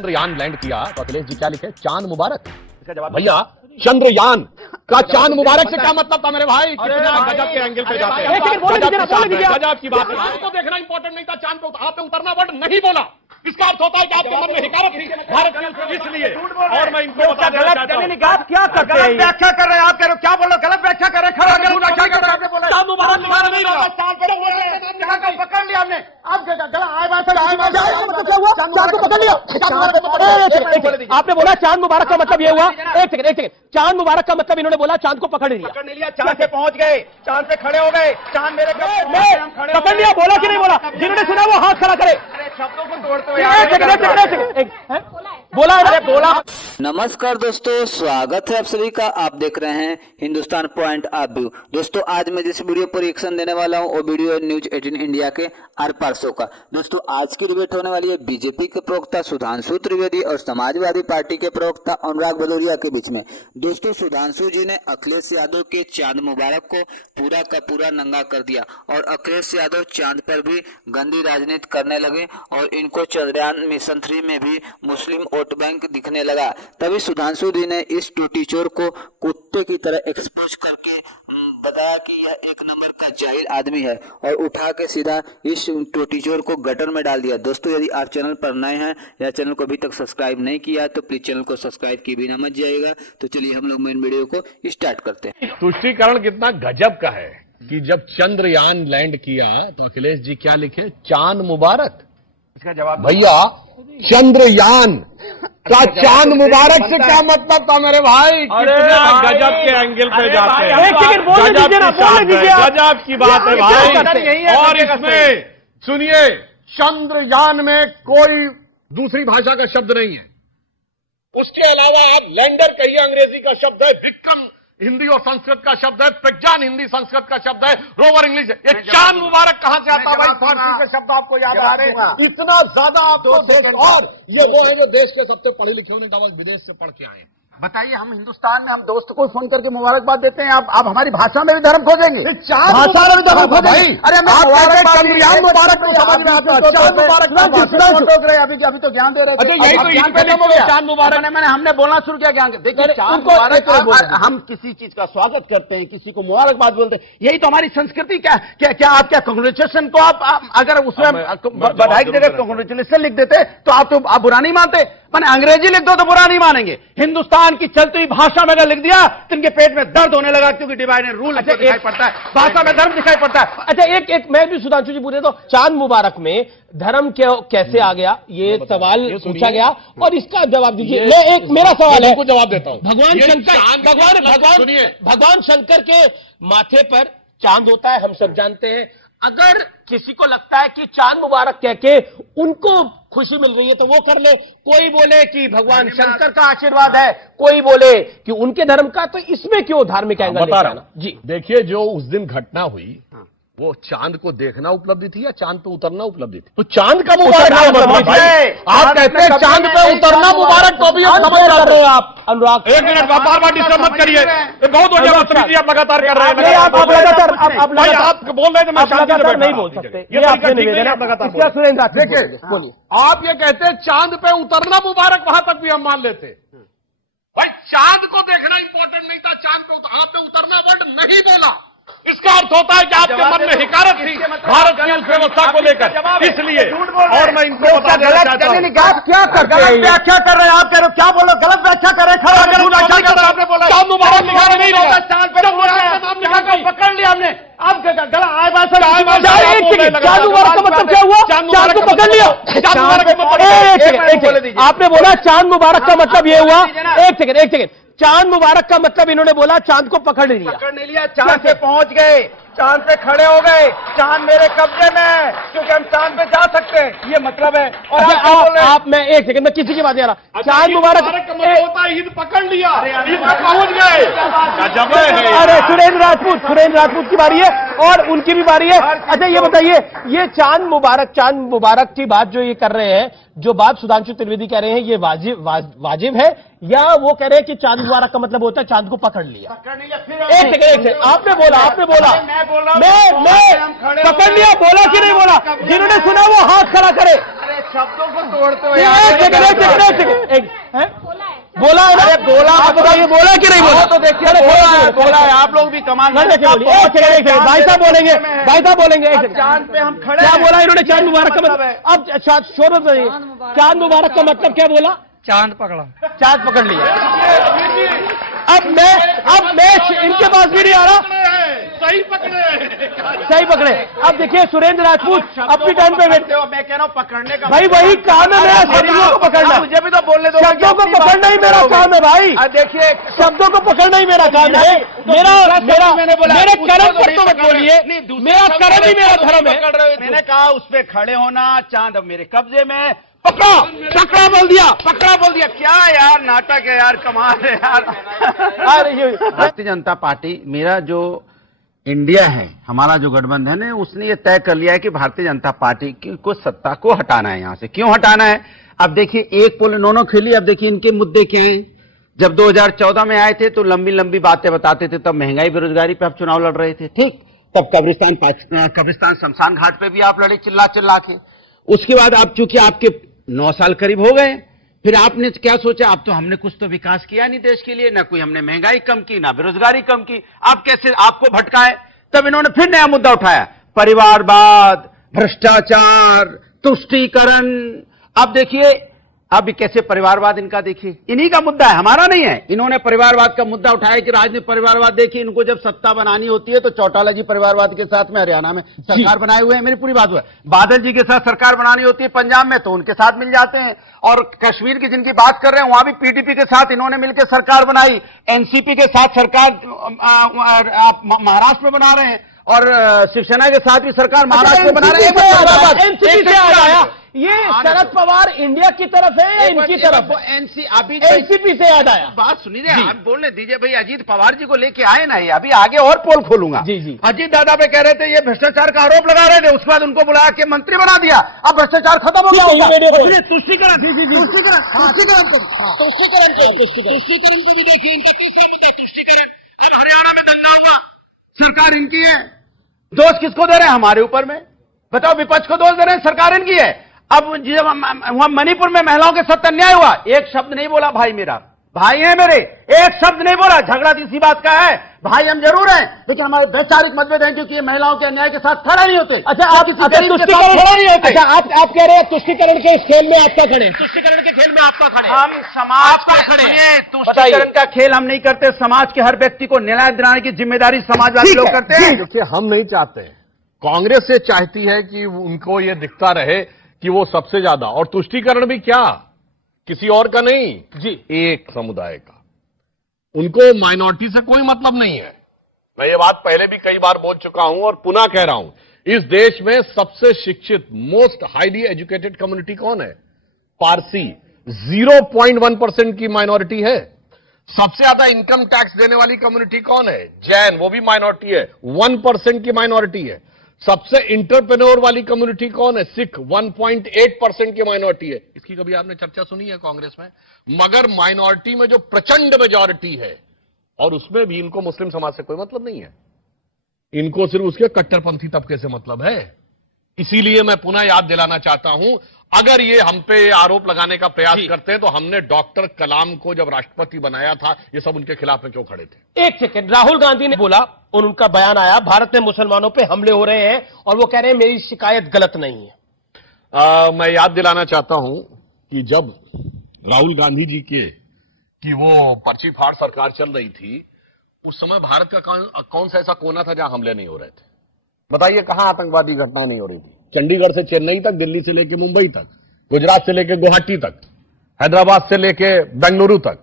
Chandrayaan land किया तो अखिलेश जी क्या लिखे? चांद मुबारक। इसका जवाब भैया, चंद्रयान का चांद मुबारक से क्या मतलब था मेरे भाई? कितना गजब के एंगल पे जाते हैं। गजब की बात है। चांद को देखना इंपॉर्टेंट नहीं था, चांद पे उतरना वर्ड नहीं बोला। इसका अर्थ होता है कि आपके मन में हिकारत थी भारत की, इसलिए। और मैं इनको बता देना चाहता हूं, आप क्या करते हैं? व्याख्या कर रहे हैं आप, कह रहे हो क्या बोलो, गलत व्याख्या कर रहे हैं। खड़ा कर व्याख्या कर रहे हैं। चांद मुबारक लिखा नहीं रहा, चांद पे पकड़ लिया हमने। आप चांद को पकड़ लिया। आपने बोला चांद मुबारक का मतलब ये हुआ, एक सेकंड, चांद मुबारक का मतलब इन्होंने बोला चांद को पकड़ लिया। पकड़ लिया, चांद पे पहुंच गए, चांद पे खड़े हो गए, चांद मेरे पकड़ लिया। बोला कि नहीं बोला? जिन्होंने सुना वो हाथ खड़ा करे। शब्दों को तोड़ते बोला, अरे बोला। नमस्कार दोस्तों, स्वागत है आप सभी का। आप देख रहे हैं हिंदुस्तान पॉइंट ऑफ व्यू। दोस्तों आज मैं जिस वीडियो पर रिएक्शन देने वाला हूं वो वीडियो है न्यूज 18 इंडिया के आर पार शो का। दोस्तों आज की डिबेट होने वाली है बीजेपी के प्रवक्ता सुधांशु त्रिवेदी और समाजवादी पार्टी के प्रवक्ता अनुराग भदौरिया के बीच में। दोस्तों सुधांशु जी ने अखिलेश यादव के चांद मुबारक को पूरा का पूरा नंगा कर दिया और अखिलेश यादव चांद पर भी गंदी राजनीति करने लगे और इनको चंद्रयान मिशन 3 में भी मुस्लिम वोट बैंक दिखने लगा। तभी सुधांशु जी ने इस टूटी चोर को कुत्ते की तरह एक्सपोज करके बताया कि यह एक नंबर का जाहिल आदमी है और उठा के सीधा इस टोटी चोर को गटर में डाल दिया। दोस्तों यदि आप चैनल पर नए हैं या चैनल को अभी तक सब्सक्राइब नहीं किया तो प्लीज चैनल को सब्सक्राइब किए बिना मत जाइएगा। तो चलिए हम लोग मेन वीडियो को स्टार्ट करते हैं। तुष्टीकरण कितना गजब का है कि जब चंद्रयान लैंड किया तो अखिलेश जी क्या लिखे? चांद मुबारक। इसका जवाब भैया, चंद्रयान का चांद मुबारक से क्या मतलब था मेरे भाई? कितना गजब के एंगल पे जाते हैं। गजब की बात है भाई। और इसमें सुनिए, चंद्रयान में कोई दूसरी भाषा का शब्द नहीं है। उसके अलावा आप लैंडर कहिए, अंग्रेजी का शब्द है। विक्रम हिंदी और संस्कृत का शब्द है। प्रज्ञान हिंदी संस्कृत का शब्द है। रोवर इंग्लिश है। ये चांद मुबारक कहां से आता है भाई? फारसी के शब्द आपको याद आ रहे हैं? इतना ज्यादा आपको देश, और ये वो है जो देश के सबसे पढ़े लिखे होने का विदेश से पढ़ के आए हैं। बताइए, हम हिंदुस्तान में हम दोस्त को फोन करके मुबारकबाद देते हैं, आप हमारी भाषा में भी धर्म खोजेंगे? भाषा में भी धर्म खोजेंगे? अरे चंद्रयान मुबारक को समझ में आता है, चांद मुबारक अभी तो ज्ञान दे रहे थे। यही तो चांद मुबारक। हमने बोलना शुरू किया ज्ञान। देखिए चांद मुबारक, हम किसी चीज का स्वागत करते हैं, किसी को मुबारकबाद बोलते हैं, यही तो हमारी संस्कृति। क्या आप क्या कांग्रेचुलेशन को आप अगर उसमें बधाई की जगह कांग्रेचुलेशन लिख देते तो आप बुरा नहीं मानते? मैंने अंग्रेजी लिख दो तो बुरा नहीं मानेंगे। हिंदुस्तान की चलती हुई भाषा में अगर लिख दिया तो इनके पेट में दर्द होने लगा, क्योंकि डिवाइड एंड रूल दिखाई पड़ता है, भाषा में धर्म दिखाई पड़ता है। अच्छा एक मैं भी सुधांशु जी पूछे तो चांद मुबारक में धर्म कैसे आ गया, ये सवाल पूछा गया और इसका जवाब दीजिए। मैं एक मेरा सवाल है, जवाब देता हूं। भगवान शंकर के माथे पर चांद होता है, हम सब जानते हैं। अगर किसी को लगता है कि चांद मुबारक कह के उनको खुशी मिल रही है तो वो कर ले। कोई बोले कि भगवान शंकर का आशीर्वाद है, कोई बोले कि उनके धर्म का, तो इसमें क्यों धार्मिक एंगल बता रहा हूं जी? देखिए, जो उस दिन घटना हुई वो चांद को देखना उपलब्धि थी या चांद पे उतरना उपलब्धि थी? तो चांद का मुबारक आप कहते हैं चांद पे उतरना मुबारक, तो भी हम समझ रहे हैं आप अनुराग। एक मिनट, बार डिस्टर्ब मत करिए, बहुत वजह आप लगातार कर रहे हैं। आप बोल रहे थे, मैं लगातार नहीं बोल सकते। बोलिए, आप ये कहते हैं चांद पे उतरना मुबारक, वहां तक भी हम मान लेते। भाई चांद को देखना इंपॉर्टेंट नहीं था, चांद पे आप उतरना वर्ड नहीं बोला। इसका अर्थ होता है कि आपके मन में हिकारत थी भारत की उस व्यवस्था को लेकर, इसलिए। और मैं इनको बता देना चाहता हूं, क्या गलत व्याख्या कर रहे हैं आप, कह रहे हो क्या बोलो, गलत व्याख्या कर रहे हैं। चांद मुबारक लिखा नहीं रहा, चांद पे पकड़ लिया हमने। अब चांद मुबारक का मतलब क्या हुआ? चांद को पकड़ लिया। आपने बोला चांद मुबारक का मतलब ये हुआ, एक सेकंड, चांद मुबारक का मतलब इन्होंने बोला चांद को पकड़ लिया। चांद पे पहुंच गए, चांद पे खड़े हो गए, चांद मेरे कब्जे में है, क्योंकि हम चांद पे जा सकते हैं, ये मतलब है। और आप मैं एक सेकंड में किसी की बात नहीं आ रहा। चांद मुबारक का मतलब होता है ईद पकड़ लिया, ईद पे पहुंच गए। अरे सुरेंद्र राजपूत की बारी है और उनकी भी बारी है। अच्छा ये बताइए, ये चांद मुबारक की बात जो ये कर रहे हैं, जो बात सुधांशु त्रिवेदी कह रहे हैं, ये वाजिब है या वो कह रहे हैं कि चांद मुबारक का मतलब होता है चांद को पकड़ लिया? एक सेकंड, आपने बोला मैं पकड़ लिया, बोला कि नहीं बोला? जिन्होंने सुना वो हाथ खड़ा करे। शब्दों को तोड़ते हो बोला है ना? बोला आप बताइए, बोला कि नहीं बोला? तो देखिए बोला है। आप लोग भी कमाल भाई साहब बोलेंगे, भाई साहब बोलेंगे। एक सेकंड, चांद पे हम खड़े क्या हैं। बोला इन्होंने? चांद मुबारक का मतलब अब शोर मत करिए। चांद मुबारक का मतलब क्या बोला? चांद पकड़ा। चांद पकड़ लिया। अब मैं इनके पास भी नहीं आ रहा। सही पकड़े। अब देखिए सुरेंद्र राजपूत अपनी टाइम पे बैठते हो। मैं कह रहा हूँ पकड़ने का भाई वही काम है मेरा, शब्दों को पकड़ना। मुझे भी तो बोलने दो। शब्दों को पकड़ना ही मेरा काम है भाई। देखिए शब्दों को पकड़ना ही मेरा काम है। मेरे कर्म पर तो मत बोलिए। मेरा कर्म ही मेरा धर्म है। मैंने कहा उस पे खड़े होना। चांद अब मेरे कब्जे में। पकड़ा बोल दिया। क्या यार नाटक है यार, कमाल है यार। भारतीय जनता पार्टी, मेरा जो इंडिया है, हमारा जो गठबंधन है, उसने ये तय कर लिया है कि भारतीय जनता पार्टी को सत्ता को हटाना है यहां से। क्यों हटाना है? अब देखिए एक पोल इन्होंने खेली। अब देखिए इनके मुद्दे क्या हैं। जब 2014 में आए थे तो लंबी लंबी बातें बताते थे, तब महंगाई बेरोजगारी पे आप चुनाव लड़ रहे थे, ठीक। तब कब्रिस्तान शमशान घाट पे भी आप लड़े चिल्ला के। उसके बाद आप चूंकि आपके 9 साल करीब हो गए, फिर आपने क्या सोचा? अब तो हमने कुछ तो विकास किया नहीं देश के लिए, ना कोई हमने महंगाई कम की, ना बेरोजगारी कम की। आप कैसे आपको भटकाए? तब इन्होंने फिर नया मुद्दा उठाया, परिवारवाद, भ्रष्टाचार, तुष्टीकरण। अब देखिए अब कैसे परिवारवाद इनका, देखिए इन्हीं का मुद्दा है, हमारा नहीं है। इन्होंने परिवारवाद का मुद्दा उठाया कि राजनीतिक परिवारवाद। देखिए इनको जब सत्ता बनानी होती है तो चौटाला जी परिवारवाद के साथ में हरियाणा में सरकार बनाए हुए हैं, मेरी पूरी बात हुआ। बादल जी के साथ सरकार बनानी होती है पंजाब में तो उनके साथ मिल जाते हैं। और कश्मीर की जिनकी बात कर रहे हैं वहां भी पीडीपी के साथ इन्होंने मिलकर सरकार बनाई। एनसीपी के साथ सरकार महाराष्ट्र में बना रहे हैं और शिवसेना के साथ भी सरकार महाराष्ट्र में बना रहे हैं। एनसीपी से याद आया, ये शरद पवार इंडिया की तरफ है या इनकी तरफ? एनसीपी से याद आया। बात सुनिए, आप बोलने दीजिए भाई। अजीत पवार जी को लेके आए ना, ये अभी आगे और पोल खोलूंगा। जी। अजीत दादा पे कह रहे थे ये भ्रष्टाचार का आरोप लगा रहे थे, उसके बाद उनको बुलाया के मंत्री बना दिया। अब भ्रष्टाचार खत्म हो गया। तुष्टीकरण को भी देखिए, इनका तीसरा मुद्दा तुष्टीकरण। अब हरियाणा में दंगा हुआ, सरकार इनकी है। दोष किसको दे रहे हैं? हमारे ऊपर में। बताओ, विपक्ष को दोष दे रहे हैं, सरकार इनकी है। अब जब वहां मणिपुर में महिलाओं के साथ अन्याय हुआ, एक शब्द नहीं बोला भाई, मेरा भाई है मेरे, एक शब्द नहीं बोला। झगड़ा इसी बात का है, भाई हम जरूर हैं, लेकिन हमारे वैचारिक मतभेद हैं, क्योंकि ये महिलाओं के अन्याय के साथ खड़ा नहीं होते। अच्छा, आप कह रहे हैं तुष्टीकरण के इस खेल में आपका खड़े? तुष्टीकरण के खेल में आपका खड़े? हम समाज का खड़े। तुष्टीकरण का खेल हम नहीं करते। समाज के हर व्यक्ति को न्याय दिलाने की जिम्मेदारी समाजवादी लोग करते हैं। देखिए हम नहीं चाहते, कांग्रेस से चाहती है कि उनको ये दिखता रहे कि वो सबसे ज्यादा। और तुष्टीकरण भी क्या, किसी और का नहीं जी, एक समुदाय का। उनको माइनॉरिटी से कोई मतलब नहीं है। मैं ये बात पहले भी कई बार बोल चुका हूं और पुनः कह रहा हूं, इस देश में सबसे शिक्षित, मोस्ट हाईली एजुकेटेड कम्युनिटी कौन है? पारसी। 0.1% की माइनॉरिटी है। सबसे ज्यादा इनकम टैक्स देने वाली कम्युनिटी कौन है? जैन, वो भी माइनॉरिटी है, 1% की माइनॉरिटी है। सबसे इंटरप्रेन्योर वाली कम्युनिटी कौन है? सिख, 1.8% की माइनॉरिटी है। इसकी कभी आपने चर्चा सुनी है कांग्रेस में? मगर माइनॉरिटी में जो प्रचंड मेजॉरिटी है, और उसमें भी इनको मुस्लिम समाज से कोई मतलब नहीं है। इनको सिर्फ उसके कट्टरपंथी तबके से मतलब है। इसीलिए मैं पुनः याद दिलाना चाहता हूं, अगर ये हम पे आरोप लगाने का प्रयास करते हैं तो हमने डॉक्टर कलाम को जब राष्ट्रपति बनाया था, ये सब उनके खिलाफ में क्यों खड़े थे? एक सेकंड, राहुल गांधी ने बोला और उनका बयान आया, भारत में मुसलमानों पे हमले हो रहे हैं, और वो कह रहे हैं मेरी शिकायत गलत नहीं है। मैं याद दिलाना चाहता हूं कि जब राहुल गांधी जी की वो पर्ची फाड़ सरकार चल रही थी, उस समय भारत का कौन सा ऐसा कोना था जहां हमले नहीं हो रहे थे? बताइए, कहां आतंकवादी घटनाएं नहीं हो रही थी? चंडीगढ़ से चेन्नई तक, दिल्ली से लेकर मुंबई तक, गुजरात से लेकर गुवाहाटी तक, हैदराबाद से लेकर बेंगलुरु तक,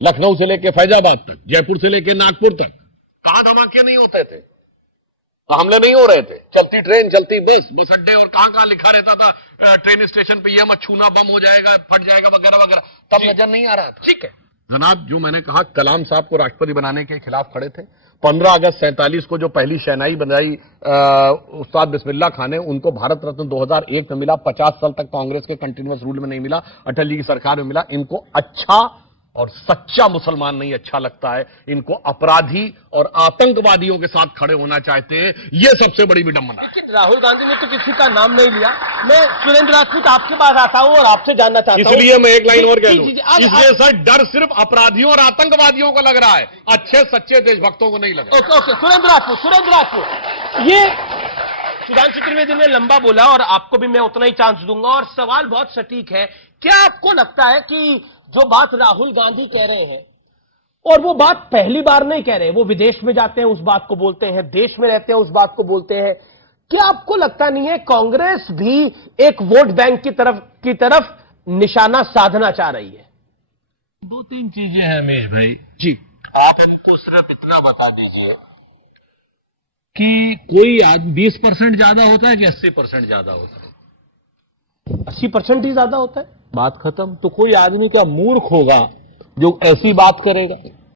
लखनऊ से लेकर फैजाबाद तक, जयपुर से लेकर नागपुर तक। कहां धमाके नहीं होते थे? तो हमले नहीं हो रहे थे। चलती ट्रेन, चलती बस अड्डे, और कहां लिखा रहता था ट्रेन स्टेशन पे, ये मत छूना, बम हो जाएगा, फट जाएगा वगैरह वगैरह, तब नजर नहीं आ रहा था। ठीक है जनाब, जो मैंने कहा, कलाम साहब को राष्ट्रपति बनाने के खिलाफ खड़े थे। 15 अगस्त 47 को जो पहली शहनाई बनाई उस्ताद बिस्मिल्लाह खान ने, उनको भारत रत्न 2001 में मिला। 50 साल तक कांग्रेस के कंटिन्यूअस रूल में नहीं मिला, अटल जी की सरकार में मिला। इनको अच्छा और सच्चा मुसलमान नहीं अच्छा लगता है, इनको अपराधी और आतंकवादियों के साथ खड़े होना चाहते हैं। यह सबसे बड़ी विडंबना है। लेकिन राहुल गांधी ने तो किसी का नाम नहीं लिया। मैं सुरेंद्र राजपूत आपके पास आता हूं और आपसे जानना चाहता हूं, इसलिए मैं एक लाइन और कह दूं, जी, जी, इसलिए सर डर सिर्फ अपराधियों और आतंकवादियों को लग रहा है, अच्छे सच्चे देशभक्तों को नहीं लग रहा। ओके ओके, सुरेंद्र राजपूत ये सुधांशु त्रिवेदी ने लंबा बोला और आपको भी मैं उतना ही चांस दूंगा, और सवाल बहुत सटीक है। क्या आपको लगता है कि जो बात राहुल गांधी कह रहे हैं, और वो बात पहली बार नहीं कह रहे, वो विदेश में जाते हैं उस बात को बोलते हैं, देश में रहते हैं उस बात को बोलते हैं, क्या आपको लगता नहीं है कांग्रेस भी एक वोट बैंक की तरफ निशाना साधना चाह रही है? दो तीन चीजें हैं रमेश भाई जी, आप हमको सिर्फ इतना बता दीजिए कि कोई 20% ज्यादा होता है कि 80% ज्यादा होता है? 80% ही ज्यादा होता है। बात खत्म। तो कोई आदमी क्या मूर्ख होगा जो ऐसी बात करेगा?